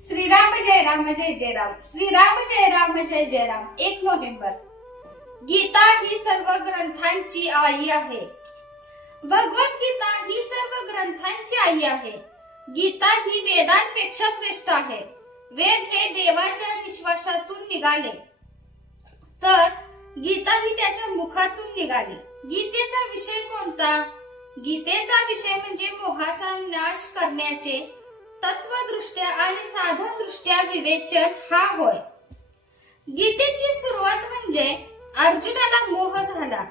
श्रीराम जय राम जय जय राम, श्रीराम जय राम जय जय Ram. 1 November. Gita ही सर्व ग्रंथांची आई आहे। भगवद्गीता ही सर्व ग्रंथांची आई आहे। गीता ही वेदांपेक्षा श्रेष्ठ आहे। वेद हे देवाच्या निश्वासातून निघाले तर गीता ही त्याच्या मुखातून निघाली। गीतेचा विषय कोणता? गीतेचा विषय म्हणजे मोहाचा नाश करण्याचे तत्वदृष्ट्या आणि साधनदृष्ट्या विवेचन हा होय। गीतेची सुरुवात म्हणजे अर्जुनाला मोह झाला।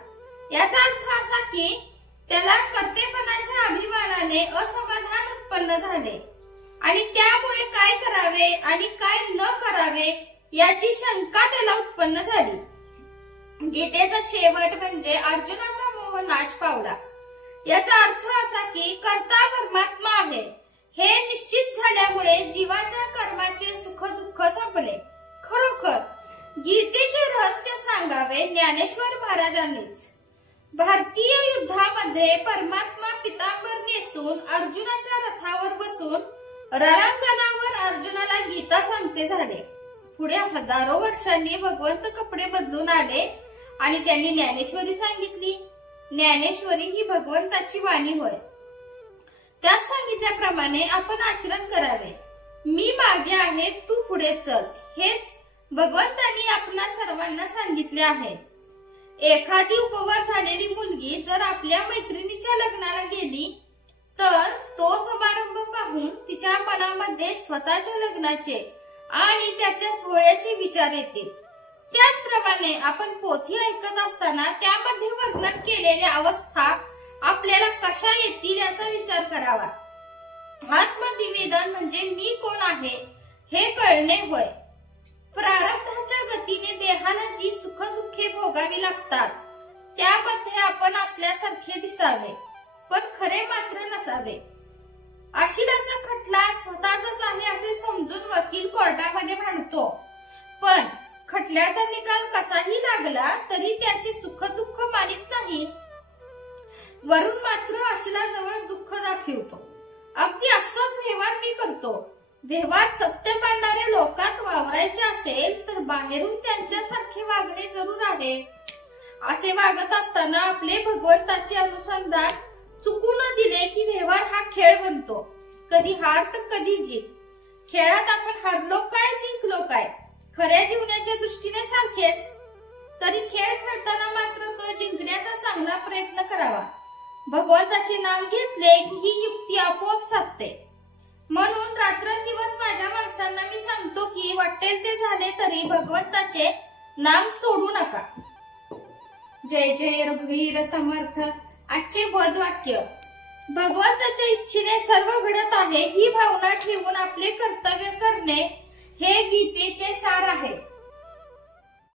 याचा अर्थ असा की त्याला कर्तेपणाच्या अभिमानाने असमाधान उत्पन्न झाले आणि त्यामुळे काय करावे आणि काय न करावे याची शंका त्याला उत्पन्न झाली। गीतेचा शेवट म्हणजे अर्जुनाचा मोह नाश पावला। याचा अर्थ असा की कर्ता परमात्मा आहे हे निश्चित झाल्यामुळे जीवाच्या कर्माचे सुख दुःख संपले। खरोखर गीतेचे रहस्य सांगावे ज्ञानेश्वर महाराजांनीच। भारतीय युद्धामध्ये परमात्मा पितांबर नेसून अर्जुनाच्या रथावर बसून रणांगणावर अर्जुनाला गीता सांगते झाले। पुढे हजारो वर्षांनी भगवंत कपडे बदलून आले आणि त्यांनी ज्ञानेश्वरी सांगितली। ज्ञानेश्वरी ही भगवंताची वाणी होय। त्यात सांगितल्याप्रमाणे आपण आचरण करावे। मी मागे आहे, तू पुढे चल, हेच भगवंतांनी आपणा सर्वांना सांगितले आहे। एखादी उपवर झालेली मुलगी जर आपल्या मैत्रिणीच्या लग्नाला गेली तर तो समारंभ पाहून तिच्या मनामध्ये स्वतःच्या लग्नाचे आणि त्यातल्या सोहळ्याचे विचार येतील। त्याचप्रमाणे आपण पोथी ऐकत असताना त्यामध्ये वर्णन केलेल्या अवस्था आपल्याला कशा येतील याचा विचार करावा। आत्मनिवेदन म्हणजे मी कोण आहे हे कळणे होय। प्रारब्धाच्या गतीने देहाला जी सुख दुःखे भोगावी लागतात त्यामध्ये आपण असल्यासारखे दिसावे पण खरे मात्र नसावे। आशिलाचा खटला स्वतःचाच आहे असे समजून वकील कोर्टामध्ये भांडतो, पण खटल्याचा निकाल कसाही लागला तरी त्याचे सुख दुःख मानित नाही। वरून मात्र आशिलाजवळ दुःख दाखवतो। अगदी असंच व्यवहार मी करतो। व्यवहार सत्य मानणाऱ्या लोकात वावरायचे असेल तर बाहेरून त्यांच्यासारखे वागणे जरूर आहे। असे वागत असताना आपले भगवंताचे अनुसंधान चुकू न दिले की व्यवहार हा खेळ बनतो। कधी हार तर कधी जीत। खेळात आपण हारलो काय जिंकलो काय खऱ्या जीवनाच्या दृष्टीने सारखेच, तरी खेळ खेळताना मात्र तो जिंकण्याचा चांगला प्रयत्न करावा। भगवंताचे नाम घेतले की ही युक्ती आपोआप साधते। म्हणून रात्रंदिवस माझ्या माणसांना मी सांगतो की वाटेल ते झाले तरी भगवंताचे नाम सोडू नका। जय जय रघुवीर समर्थ। आजचे बोधवाक्य, भगवंताच्या इच्छेने सर्व घडत आहे ही भावना ठेवून आपले कर्तव्य करणे हे गीतेचे सार आहे।